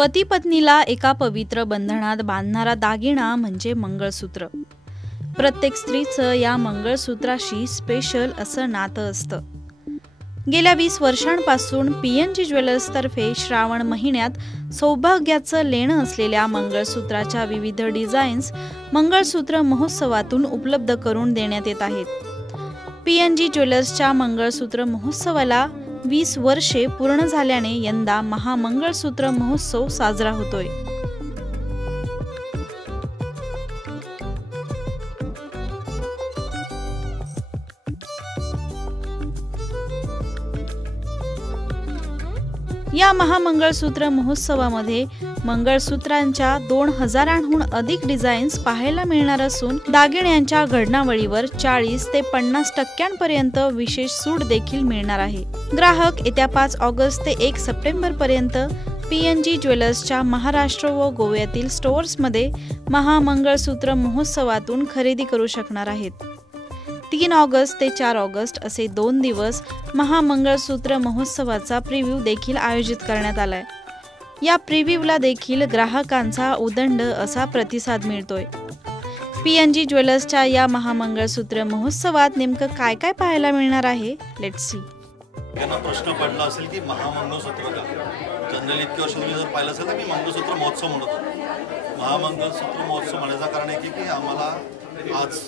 पती पत्नीला एका पवित्र बंधनात बांधणारा दागिना म्हणजे मंगळसूत्र। प्रत्येक स्त्रीचं या मंगळसूत्राशी स्पेशल असं नातं असतं। गेल्या 20 वर्षांपासून पीएनजी ज्वेलर्स तर्फे श्रावण महिन्यात सौभाग्याचं लेणं असलेल्या मंगळसूत्राच्या विविध डिझाईन्स मंगळसूत्र महोत्सवातून उपलब्ध करून देण्यात येत आहेत। पीएनजी ज्वेलर्सच्या मंगळसूत्र महोत्सवाला 20 वर्षे पूर्ण झाल्याने यंदा महामंगळसूत्र महोत्सव साजरा होतोय। या महामंगळसूत्र महोत्सवामध्ये मंगळसूत्रांच्या 2000हून अधिक डिझाईन्स पाहायला मिळणार असून दागिन्यांच्या घडणावळीवर 40 ते 50% विशेष सूट देखील मिळणार आहे। ग्राहक येत्या 5 ऑगस्ट ते 1 सप्टेंबर पर्यंत पीएनजी ज्वेलर्सच्या महाराष्ट्र व गोव्यातील स्टोअर्समध्ये महामंगळसूत्र महोत्सवातून खरेदी करू शकणार आहेत। 3 ऑगस्ट ते 4 ऑगस्ट असे 2 दिवस महामंगळसूत्र महोत्सवाचा प्रिव्ह्यू देखील आयोजित करण्यात आलाय। या प्रिव्ह्यूला देखील ग्राहकांचा उदंड असा प्रतिसाद मिळतोय। पीएनजी ज्वेलर्सच्या या महामंगळसूत्र महोत्सवात नेमकं काय काय पाहायला मिळणार आहे, लेट्स सी। त्यांना प्रश्न पडला असेल की महामंगळसूत्र का? जनरली इतक्या वर्षांनी जर पाहिलं असेल तर मी मंगळसूत्र महोत्सव म्हणत होतो। महामंगळसूत्र महोत्सव म्हणायचं कारण आहे की आम्हाला आज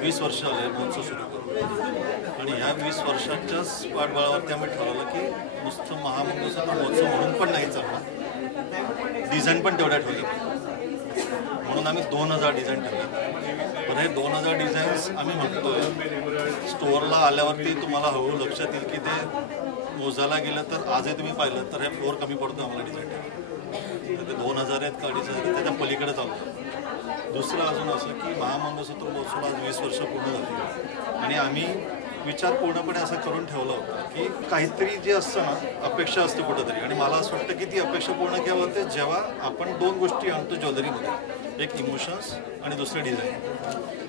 20 वर्ष झाले महोत्सव सुरू करून, आणि ह्या 20 वर्षाच्याच पाठबळावरती आम्ही ठरवलं की नुसतं महामंगळसूत्र महोत्सव म्हणून पण नाही चालणार, डिझाईन पण तेवढ्या ठेवल्या, म्हणून आम्ही 2000 डिझाईन ठेवले। पण हे 2000 डिझाईन्स आम्ही म्हणतोय स्टोअरला आल्यावरती तुम्हाला हळूहळू लक्षात येईल की ते मोजायला गेलं तर आजही तुम्ही पाहिलं तर हे फ्लोअर कमी पडतो आम्हाला डिझाईन, तर ते 2000 आहेत का 2500 आहेत त्याच्या पलीकडे चालू। दुसरं अजून असं की महामंगळसूत्र महोत्सव आज 20 वर्ष पूर्ण झाली आणि आम्ही विचार पूर्णपणे असा करून ठेवला होता की काहीतरी जे असतं ना अपेक्षा असते कुठंतरी, आणि मला असं वाटतं की ती अपेक्षा पूर्ण केव्हा होते जेव्हा आपण 2 गोष्टी आणतो ज्वेलरीमध्ये, एक इमोशन्स आणि दुसरे डिझाईन।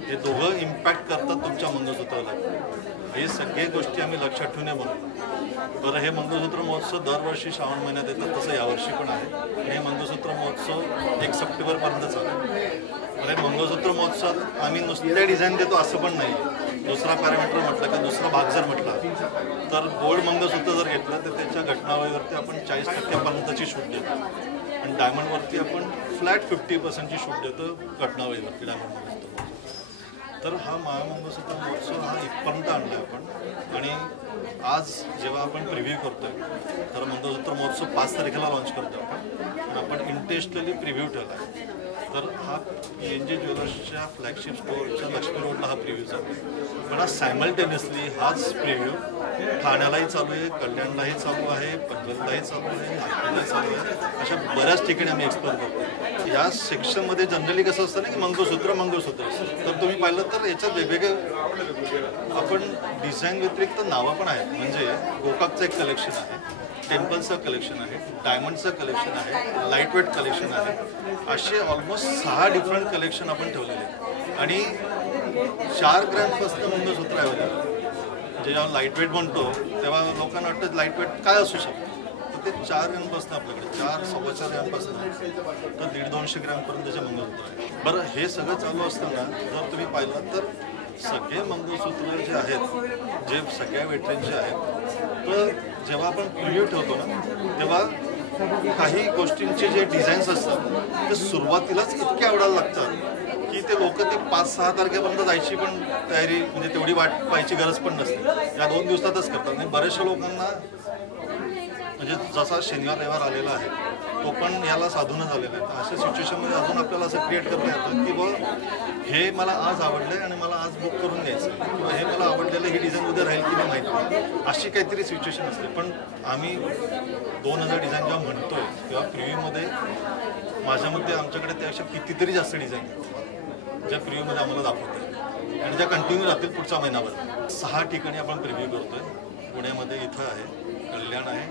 हे दोघं इम्पॅक्ट करतात तुमच्या मंगळसूत्राला। हे सगळे गोष्टी आम्ही लक्षात ठेवून बनवतो। बरं, हे मंगळसूत्र महोत्सव दरवर्षी श्रावण महिन्यात येतात, तसं यावर्षी पण आहे। हे मंगळसूत्र महोत्सव 1 सप्टेंबरपर्यंत चालू। अरे मंगळसूत्र महोत्सवात आम्ही नुसत्या डिझाईन देतो असं पण नाही। दुसरा पॅरामीटर म्हटलं की दुसरा भाग जर म्हटला तर गोल्ड मंगळसूत्र जर घेतलं तर त्याच्या घटनावळीवरती आपण 40% सूट देतो, आणि डायमंडवरती आपण फ्लॅट 50% सूट देतो घटनावळीवरती डायमंड मंगळसूत्र। तर हा महामंगळसूत्र महोत्सव हा इथपर्यंत आणला आपण, आणि आज जेव्हा आपण प्रिव्ह्यू करतोय तर मंगळसूत्र महोत्सव 5 तारखेला लॉन्च करतो आपण इंटेन्शनली प्रिव्ह्यू ठेवला आहे। तर हा पीएनजी ज्वेलर्सच्या फ्लॅगशिप स्टोअरच्या लक्ष्मी रोडला हा प्रिव्ह्यू चालू आहे, पण आज सायमल्टेनियसली हाच प्रिव्ह्यू ठाण्यालाही चालू आहे, कल्याणलाही चालू आहे, पनवेललाही चालू आहे, नागपूरलाही चालू आहे, अशा बऱ्याच ठिकाणी आम्ही एक्सप्लोर करतो। या सेक्शनमध्ये जनरली कसं असतं ना की मंगळसूत्र असतं, तर तुम्ही पाहिलं तर याच्यात वेगवेगळे आपण डिझाईन व्यतिरिक्त नावं पण आहेत, म्हणजे गोकाकचं एक कलेक्शन आहे, टेम्पलचं कलेक्शन आहे, डायमंडचं कलेक्शन आहे, लाईट वेट कलेक्शन आहे, असे ऑलमोस्ट 6 डिफरंट कलेक्शन आपण ठेवलेले आहेत। आणि 4 ग्रॅमपासून मंगळसूत्र अवेलेबल आहे। जेव्हा लाईट वेट म्हणतो तेव्हा लोकांना वाटतं लाईट वेट काय असू शकतं, तर ते 4 ग्रॅमपासून आपल्याकडे 4-4.25 ग्रॅमपासून तर 150-200 ग्रॅमपर्यंतचे मंगळसूत्र आहे। बरं, हे सगळं चालू असताना जर तुम्ही पाहिलं तर सगळे मंगळसूत्र जे आहेत, जे सगळ्या वेटरेंजचे आहेत, तर जेव्हा आपण प्रिव्ह्यू ठेवतो ना तेव्हा काही गोष्टींचे जे डिझाईन्स असतात ते सुरुवातीलाच इतके आवडायला लागतात की ते लोक ते 5-6 तारखेपर्यंत जायची पण तयारी, म्हणजे तेवढी वाट पाहायची गरज पण नसते, या 2 दिवसातच करतात। आणि बऱ्याचशा लोकांना म्हणजे जसा शनिवार रविवार आलेला आहे तो पण याला साधूनच आलेला आहे, तर अशा सिच्युएशनमध्ये अजून आपल्याला असं क्रिएट करता येतं की हे मला आज आवडलं आहे आणि मला आज बुक करून घ्यायचं आहे, किंवा हे मला आवडलेलं ही डिझाईन उद्या राहील की नाही माहीत नाही, अशी काहीतरी सिच्युएशन असते। पण आम्ही 2000 डिझाईन जेव्हा म्हणतोय तेव्हा प्रिव्ह्यूमध्ये माझ्या मते आमच्याकडे त्यापेक्षा कितीतरी जास्त डिझाईन ज्या प्रिव्ह्यूमध्ये आम्हाला दाखवतोय आणि ज्या कंटिन्यू राहतील पुढचा महिनाभर। 6 ठिकाणी आपण प्रिव्ह्यू करतोय। पुण्यामध्ये इथं आहे, कल्याण आहे,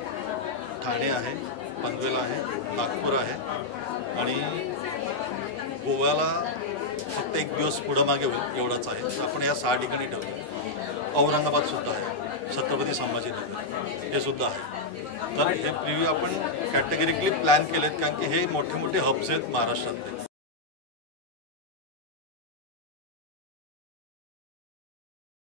ठाणे आहे, पनवेल आहे, नागपूर आहे, आणि गोव्याला फक्त 1 दिवस पुढं मागे होईल एवढाच आहे। आपण या 6 ठिकाणी ठेवतो। औरंगाबाद सुद्धा आहे, छत्रपती संभाजीनगर हे सुद्धा आहे. तर हे प्रिव्ह्यू आपण कॅटेगरिकली प्लॅन केलेत कारण की हे मोठे मोठे हब्स आहेत महाराष्ट्रातले.